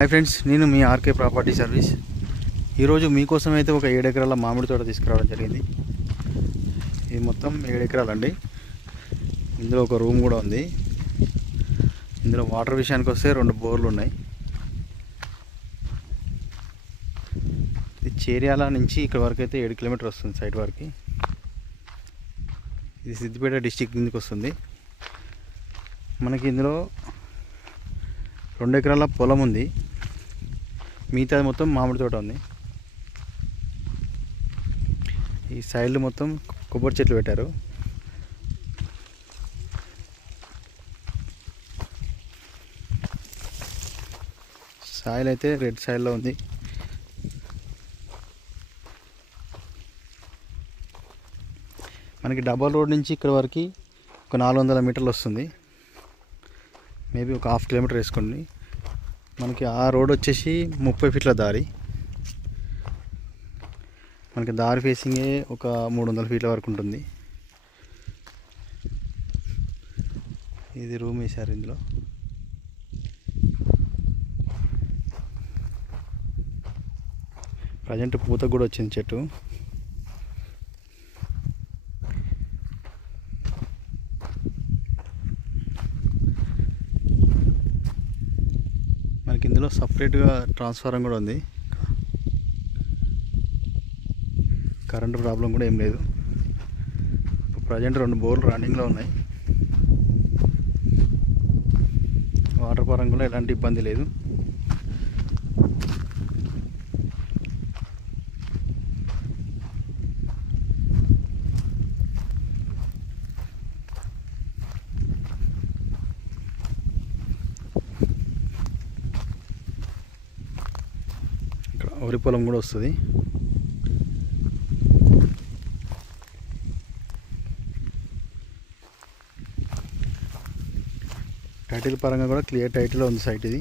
Hi friends నేను మీ RK property service. ఈరోజు మీకోసం అయితే ఒక ఏడు ఎకరాల మామిడి తోట తీసుకురావడం జరిగింది. ఇది మొత్తం ఏడు ఎకరాలండి. ఇందులో ఒక రూమ్ కూడా ఉంది. ఇందులో వాటర్ విషయానికి వస్తే రెండు బోర్లు ఉన్నాయి. ఇది చేర్యాల నుంచి ఇక్కడ వరకు అయితే ఏడు కిలోమీటర్ వస్తుంది సైడ్ వరకు. ఇది సిద్దిపేట డిస్టిక్ కిందకి వస్తుంది. మనకి ఇందులో రెండు ఎకరాల పొలం ఉంది. మిగతాది మొత్తం మామిడి తోట ఉంది. ఈ సైడ్లు మొత్తం కొబ్బరి చెట్లు పెట్టారు. సాయిల్ అయితే రెడ్ సాయిల్లో ఉంది. మనకి డబల్ రోడ్ నుంచి ఇక్కడ వరకు ఒక నాలుగు వందల మీటర్లు వస్తుంది. మేబీ ఒక హాఫ్ కిలోమీటర్ వేసుకోండి. మనకి ఆ రోడ్ వచ్చేసి ముప్పై ఫీట్ల దారి. మనకి దారి ఫేసింగే ఒక మూడు వందల ఫీట్ల వరకు ఉంటుంది. ఇది రూమ్ వేశారు ఇందులో. ప్రజెంట్ పూత కూడా వచ్చింది చెట్టు మనకి ఇందులో సపరేట్గా ట్రాన్స్ఫారం కూడా ఉంది. కరెంటు ప్రాబ్లం కూడా ఏం లేదు. ప్రజెంట్ రెండు బోర్లు రన్నింగ్లో ఉన్నాయి. వాటర్ పరంగా కూడా ఎలాంటి ఇబ్బంది లేదు ఇక్కడ వరి పొలం కూడా వస్తుంది. టైటిల్ పరంగా కూడా క్లియర్ టైటిల్ ఉంది సైట్ ఇది.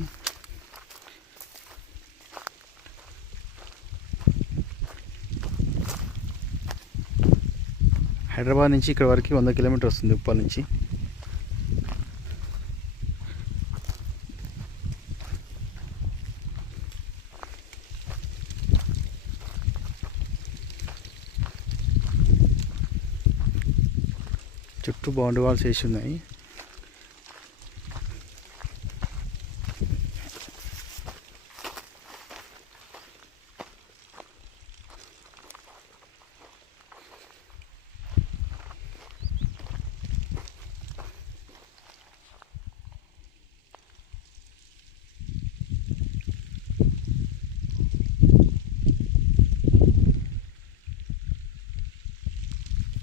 హైదరాబాద్ నుంచి ఇక్కడ వరకు వంద కిలోమీటర్ వస్తుంది ఉప్పల్ నుంచి. చుట్టూ బౌండరీ వాల్స్ వేసి ఉన్నాయి.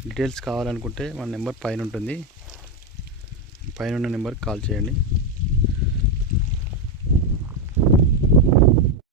డీటెయిల్స్ కావాలనుకుంటే మన నెంబర్ పైన ఉంటుంది. పైన ఉన్న నెంబర్కి కాల్ చేయండి.